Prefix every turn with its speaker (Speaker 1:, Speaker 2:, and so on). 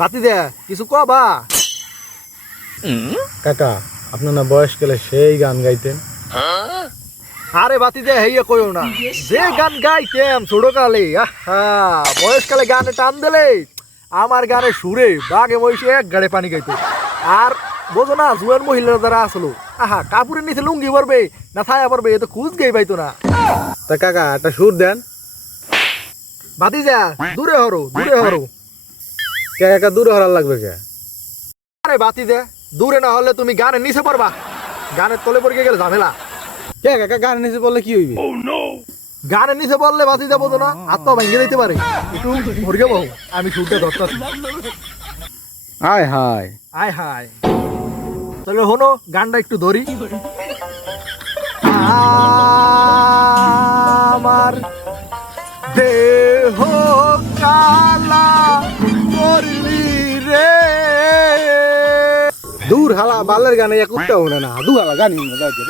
Speaker 1: বাতি দে কিছু কবা
Speaker 2: কাকা আপনার না বয়স গেলে সেই গান গাইতেন।
Speaker 1: আরে বাতি দে হেইয়া কইও না। যে গান গাইতেম ছোট কালে আহা বয়সকালে গানে টান দিলে আমার গানে সুরে বাঘে মহিষে এক গাড়ে পানি গাইতো। আর বোঝো না জুয়ান মহিলারা যারা আসলো আহা কাপুরের নিচে লুঙ্গি পারবে না ছায়া পারবে এ তো খুঁজ গেই পাইতো না।
Speaker 2: তা কাকা একটা সুর দেন।
Speaker 1: বাতি যা দূরে হরো দূরে হরো।
Speaker 2: কে কাকা দূরে হরার লাগবে কে?
Speaker 1: আরে বাতি দে দূরে না হলে তুমি গানের নিচে পারবা গানের তলে পড়ে গেলে ঝামেলা।
Speaker 2: কে কাকা গান নিচে বললে কি হইবে?
Speaker 1: গানের নিচে বললে বাতি যাব তো না আত্মা ভেঙে দিতে পারে। একটু মরগে বহু আমি সুরটা ধরতাছি
Speaker 2: আয় হায়।
Speaker 1: আয় হায়। তাহলে হনো গানটা একটু ধরি। আমার দেহ কালা করলি রে
Speaker 2: দূর হালা বালের গানে কুত্তা হলে না দূর হালা গান যাইতে